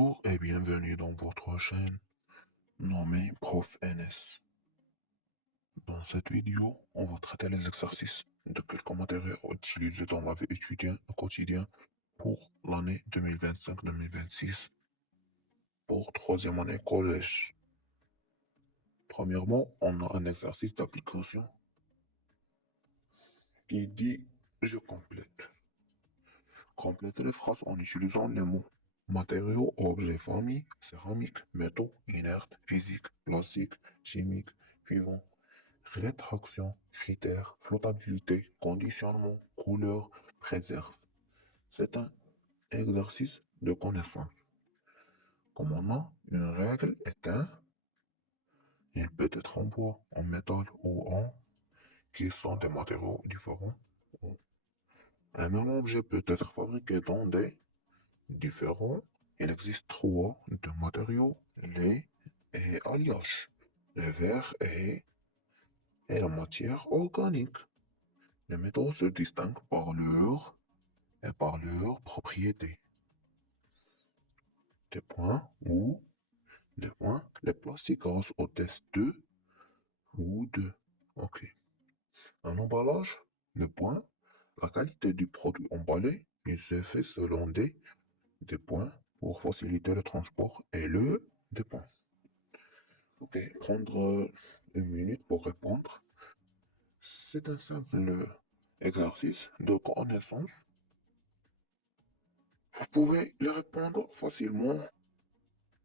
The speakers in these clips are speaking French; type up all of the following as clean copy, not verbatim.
Bonjour et bienvenue dans votre chaîne nommée Prof NS. Dans cette vidéo, on va traiter les exercices de quelques matériaux utilisés dans la vie étudiante au quotidien pour l'année 2025-2026 pour troisième année collège. Premièrement, on a un exercice d'application qui dit je complète. Complétez les phrases en utilisant les mots matériaux, objets, famille, céramique, métaux, inertes, physique, plastique, chimique, vivant, rétraction, critères, flottabilité, conditionnement, couleur, préserve. C'est un exercice de connaissance. Comme on a une règle est il peut être en bois, en métal ou en, qui sont des matériaux différents. Un même objet peut être fabriqué dans des différents. Il existe trois de matériaux, lait et alliage, le verre et la matière organique. Les métaux se distinguent par leurs propriétés. Des points ou les points, les plastiques grâce au test 2 ou 2. Ok. Un emballage, le point, la qualité du produit emballé, il se fait selon des points pour faciliter le transport et des points. Ok, prendre une minute pour répondre. C'est un simple exercice de connaissance. Vous pouvez le répondre facilement.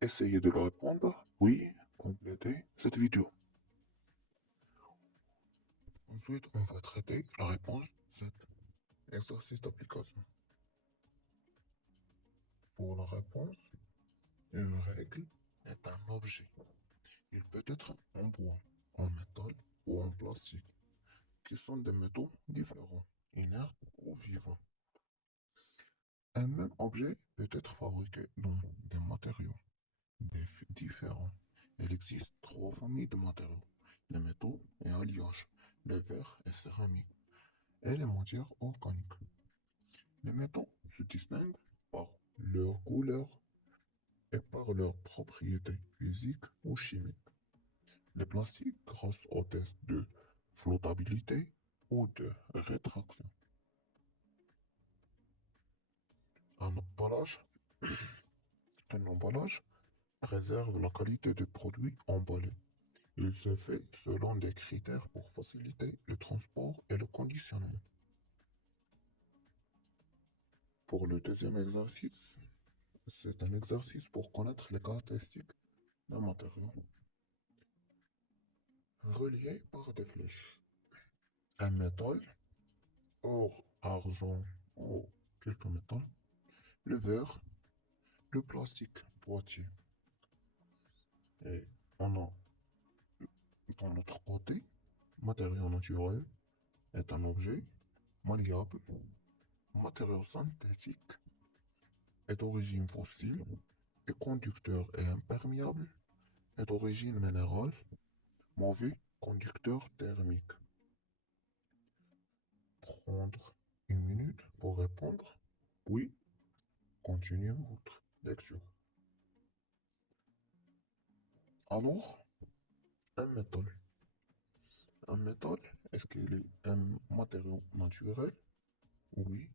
Essayez de le répondre. Oui, complétez cette vidéo. Ensuite, on va traiter la réponse de cet exercice d'application. Pour la réponse, une règle est un objet. Il peut être en bois, en métal ou en plastique, qui sont des métaux différents, inertes ou vivants. Un même objet peut être fabriqué dans des matériaux différents. Il existe trois familles de matériaux, les métaux et alliages, le verre et céramique, et les matières organiques. Les métaux se distinguent par leur couleur et par leurs propriétés physiques ou chimiques. Les plastiques grâce aux tests de flottabilité ou de rétraction. Un emballage, un emballage préserve la qualité du produit emballé. Il se fait selon des critères pour faciliter le transport et le conditionnement. Pour le deuxième exercice, c'est un exercice pour connaître les caractéristiques d'un matériau relié par des flèches. Un métal, or, argent ou quelques métaux, le verre, le plastique boîtier. Et on a, dans notre côté, matériau naturel est un objet malléable, matériau synthétique est d'origine fossile, est conducteur et imperméable, est d'origine minérale, mauvais conducteur thermique. Prendre une minute pour répondre. Oui, continuez votre lecture. Alors, un métal. Un métal, est-ce qu'il est un matériau naturel? Oui.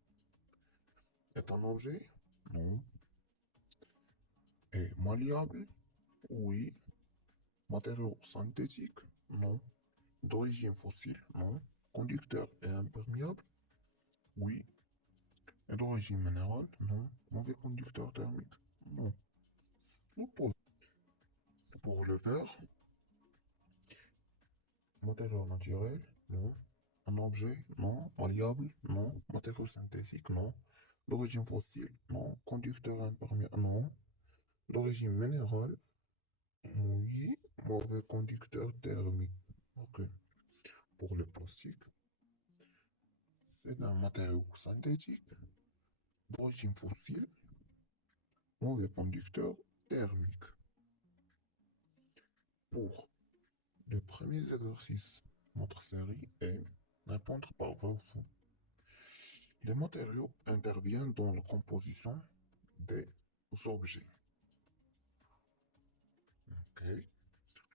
Est un objet? Non. Est malléable? Oui. Matériau synthétique? Non. D'origine fossile? Non. Conducteur et imperméable? Oui. Est d'origine minérale? Non. Mauvais conducteur thermique? Non. Pour le verre, matériau naturel? Non. Un objet? Non. Malléable? Non. Matériau synthétique? Non. D'origine fossile? Non. Conducteur imperméable? Non. D'origine minérale? Oui. Mauvais conducteur thermique? Ok. Pour le plastique, c'est un matériau synthétique d'origine fossile, mauvais conducteur thermique. Pour le premier exercice, notre série est répondre par vrai ou faux. Les matériaux interviennent dans la composition des objets. Ok.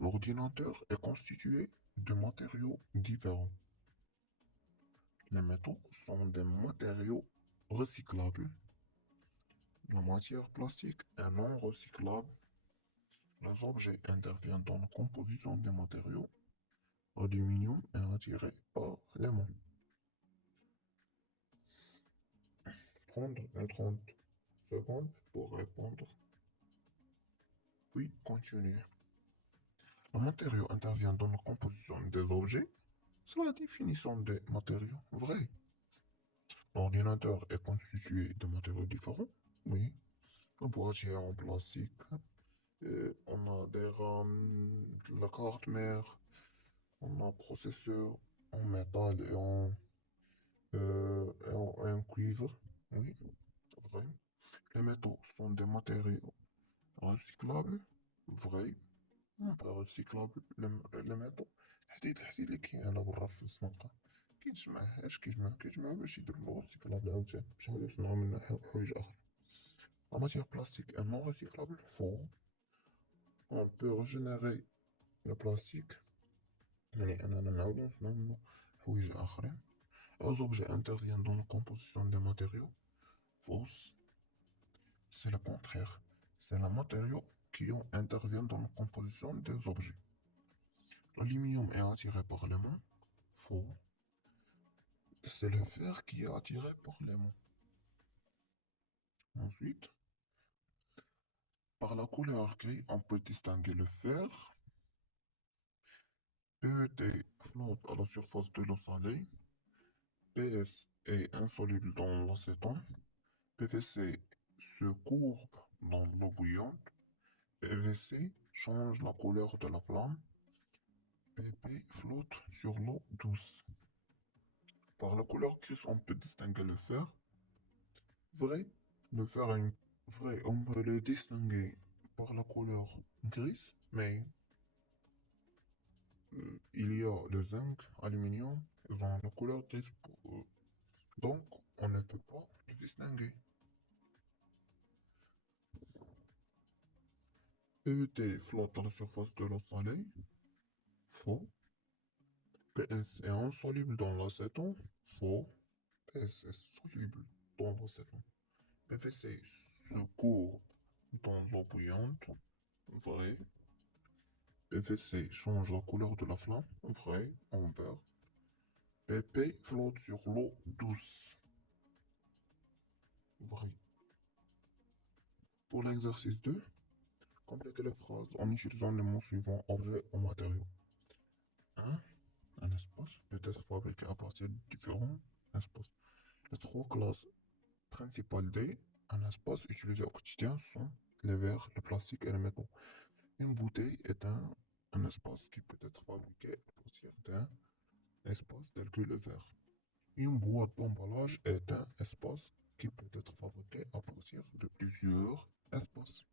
L'ordinateur est constitué de matériaux différents. Les métaux sont des matériaux recyclables. La matière plastique est non recyclable. Les objets interviennent dans la composition des matériaux. L'aluminium est attiré par l'aimant. Prendre un 30 secondes pour répondre, puis continuer. Le matériau intervient dans la composition des objets. C'est la définition des matériaux. Vrai. L'ordinateur est constitué de matériaux différents. Oui. Le boîtier en plastique. On a des RAM, de la carte mère. On a processeur en métal et en cuivre. Oui, vrai. Les métaux sont des matériaux recyclables. Vrai. On peut recyclable les métaux. الحديد اللي كاين برا في الزنقة كيتجمع باش يديرو ريسيكلابل عاوتاني بشحال يصنعو منه حوايج أخرى. La matière plastique est non recyclable. Faux. On peut régénérer le plastique. يعني أننا نعاودو نصنعو منو حوايج آخرين. Les objets interviennent dans la composition des matériaux. Fausse. C'est le contraire. C'est les matériaux qui interviennent dans la composition des objets. L'aluminium est attiré par l'aimant. Faux. C'est le fer qui est attiré par l'aimant. Ensuite, par la couleur gris, on peut distinguer le fer. PET flotte à la surface de l'eau salée. PS est insoluble dans l'acétone. PVC se courbe dans l'eau bouillante. PVC change la couleur de la flamme. PP flotte sur l'eau douce. Par la couleur grise, on peut distinguer le fer. Vrai, le fer est vrai, on peut le distinguer par la couleur grise, mais il y a le zinc, aluminium, ils ont la couleur grise pour eux. Donc, on ne peut pas le distinguer. PET flotte à la surface de l'eau salée. Faux. PS est insoluble dans l'acéton. Faux. PS est soluble dans l'acéton. PVC se courbe dans l'eau bouillante. Vrai. PVC change la couleur de la flamme. Vrai. En vert. PP flotte sur l'eau douce. Vrai. Pour l'exercice 2, complétez les phrases en utilisant les mots suivants: objet ou matériau. 1. Un espace peut être fabriqué à partir de différents espaces. Les trois classes principales un espace utilisé au quotidien sont les verres, le plastique et les métaux. Une bouteille est un espace qui peut être fabriqué à partir d'un espace tel que le verre. Une boîte d'emballage est un espace qui peut être fabriqué à partir de plusieurs espaces.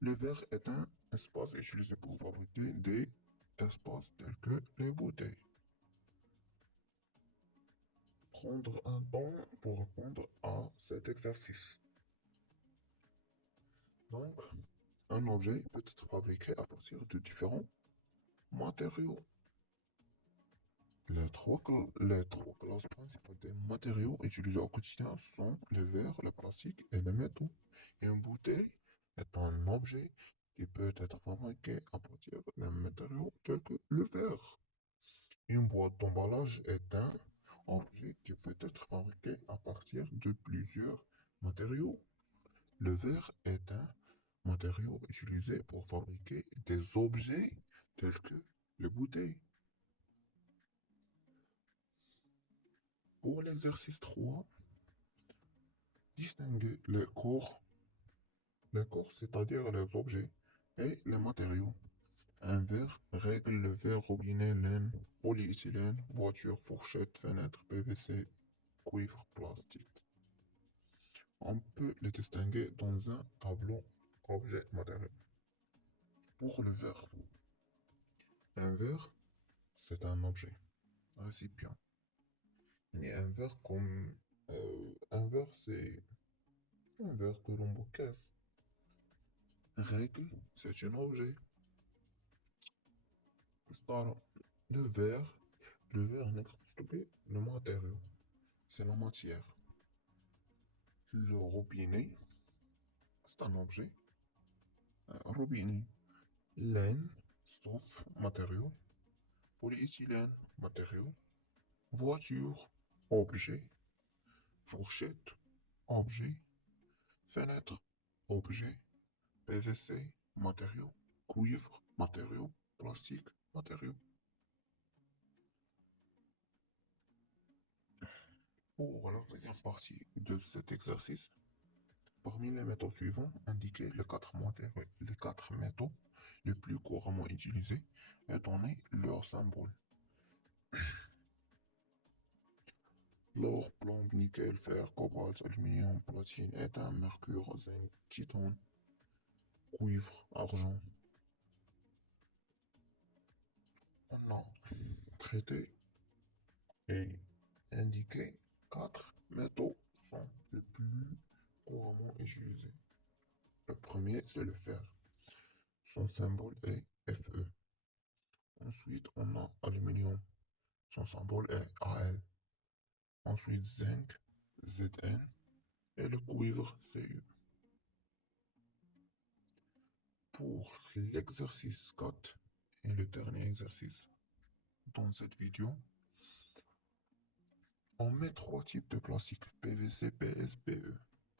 Le verre est un espace utilisé pour fabriquer des espaces tels que les bouteilles. Prendre un temps pour répondre à cet exercice. Donc, un objet peut être fabriqué à partir de différents matériaux. Les trois classes principales des matériaux utilisés au quotidien sont le verre, le plastique et les métaux. Et une bouteille est un objet qui peut être fabriqué à partir d'un matériau tel que le verre. Une boîte d'emballage est un objet qui peut être fabriqué à partir de plusieurs matériaux. Le verre est un matériau utilisé pour fabriquer des objets tels que les bouteilles. Pour l'exercice 3, distinguer les corps, c'est-à-dire les objets, et les matériaux. Un verre, règle, le verre, robinet, laine, polyéthylène, voiture, fourchette, fenêtre, PVC, cuivre, plastique. On peut les distinguer dans un tableau objet matériel. Pour le verre, un verre, c'est un objet, récipient. Et un verre comme un verre, c'est un verre que l'on casse. Règle, c'est un objet. ستارة. Le verre, le verre, le matériau, c'est la matière. Le robinet, c'est un objet, un robinet. Laine, stoffe, matériau. Polyéthylène, matériau. Voiture, objet. Fourchette, objet. Fenêtre, objet. PVC, matériau. Cuivre, matériau. Plastique, matériau. Pour la deuxième partie de cet exercice, parmi les métaux suivants, indiquez les quatre métaux les plus couramment utilisés et donnez leur symbole. L'or, plomb, nickel, fer, cobalt, aluminium, platine, étain, mercure, zinc, titane, cuivre, argent. On a traité et indiqué quatre métaux sont les plus couramment utilisés. Le premier, c'est le fer. Son symbole est Fe. Ensuite, on a aluminium. Son symbole est Al. Ensuite, zinc, Zn. Et le cuivre, Cu. Pour l'exercice 4 et le dernier exercice dans cette vidéo, on met trois types de plastique PVC, PS, PE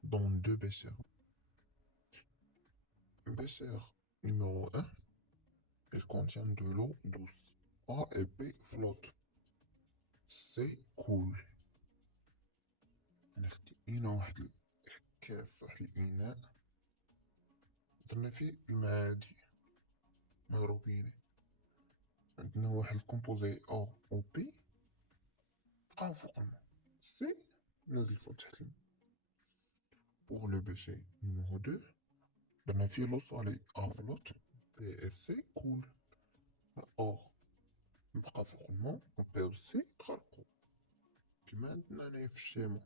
dans deux béchers. Bécher numéro 1, il contient de l'eau douce. A et B flottent. C coule. هنا واحد الكاس، واحد الإناء درنا فيه الماء عادي، ماء روبيني. عندنا واحد الكومبوزي A و B بقاو فوق الماء، C نازل فوق تحت الماء. Pour le bécher numéro 2, درنا فيه l'eau salée. A flotte، B et C coule. A بقى فوق الماء و B و C غرقو كيما عندنا هنايا في الشيما.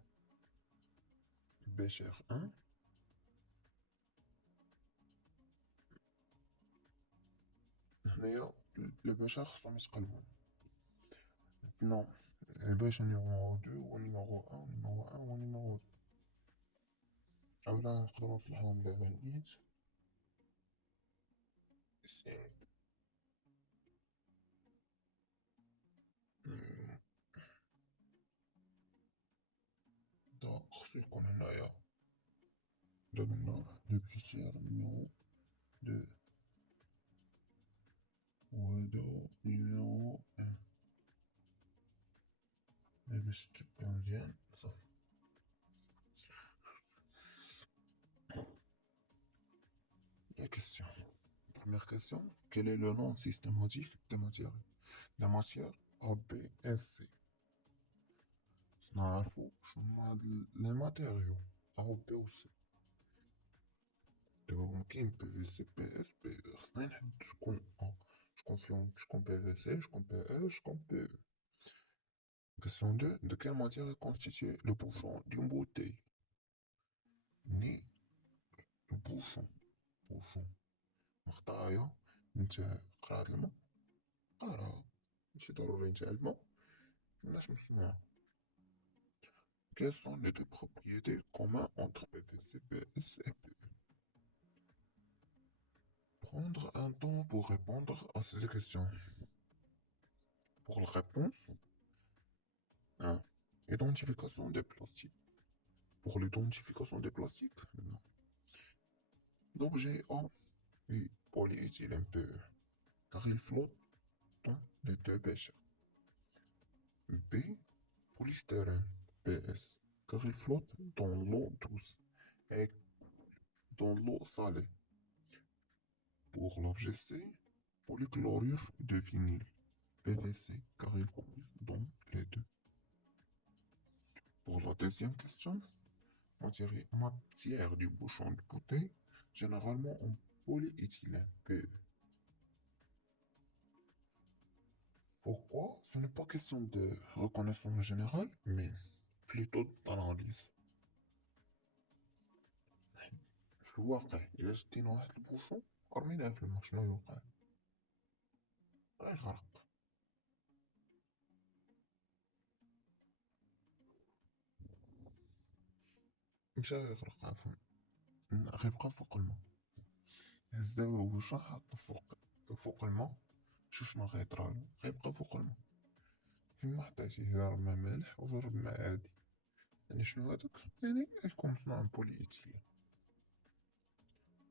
Bécher 1. هنايا الباشا خصهم يتقلبو. Maintenant, الباشا numéro 2 و numéro 1 numéro 1 و numéro 2. أولا نقدرو نصلحوهم دابا نيت. 5. دا خصو يكون هنايا دا قلنا لو بيتير numéro 2 وهدا numéro 1. باش تبقى مزيان صافي. La question. Première question. Quel est le nom systématique des matières? La matière A, B et C. نعرفو شنو هاد لي ماتيريو A و B و C. دابا كاين PVC, PS, PE. خصنا نحدد شكون A، شكون فيهم، شكون PVC, شكون PE, شكون PE. Question 2. De quelle matière est constitué le bouchon d'une bouteille? Ni le bouchon. مخطايا نتاع قرعة الماء، قرعة ماشي ضروري نتاع الماء، ماش مصنوعة. Quelles sont les deux propriétés communes entre PVC, PS et PE? Prendre un temps pour répondre à ces questions. Pour la réponse 1. Identification des plastiques. Pour l'identification des plastiques, non. L'objet A est polyéthylène PE, car il flotte dans les deux béchers. B. Polystyrène PS, car il flotte dans l'eau douce et dans l'eau salée. Pour l'objet C, polychlorure de vinyle PVC, car il coule dans les deux. Pour la deuxième question, matière du bouchon de bouteille, généralement en polyéthylène PE. Pourquoi? Ce n'est pas question de reconnaissance générale, mais plutôt d'analyse. في الواقع إلا شدينا واحد البوشون ورميناه في الماء شنو يوقع؟ غيغرق. مشى غيغرق عفوا، غيبقى فوق الماء. هز دابا وجهه حطو فوق الماء، شوف شنو غيطرالو، غيبقى فوق الماء. كيما حطيتيه راه مالح وجرب مع عادي. يعني شنو هاداك؟ يعني يكون مصنوع من بولي إيثيلين.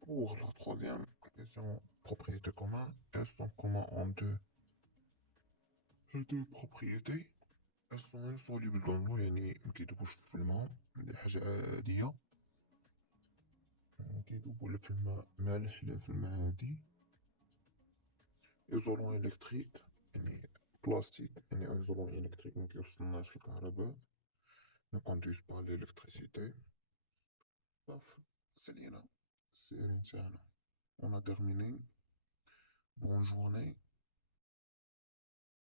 Pour la troisième question, propriétés communes, elles sont communes en deux propriétés. elles sont insolubles dans l'eau يعني مكيدوبوش في الماء، هادي حاجة عادية. كيدوبو لا في الماء مالح لا في الماء عادي. ايزولون إلكتريك يعني بلاستيك، يعني ايزولون إلكتريك مكيوصلناش الكهرباء، ne conduisent pas l'électricité. صافي سالينا السيرين تاعنا. On a terminé. Bonne journée.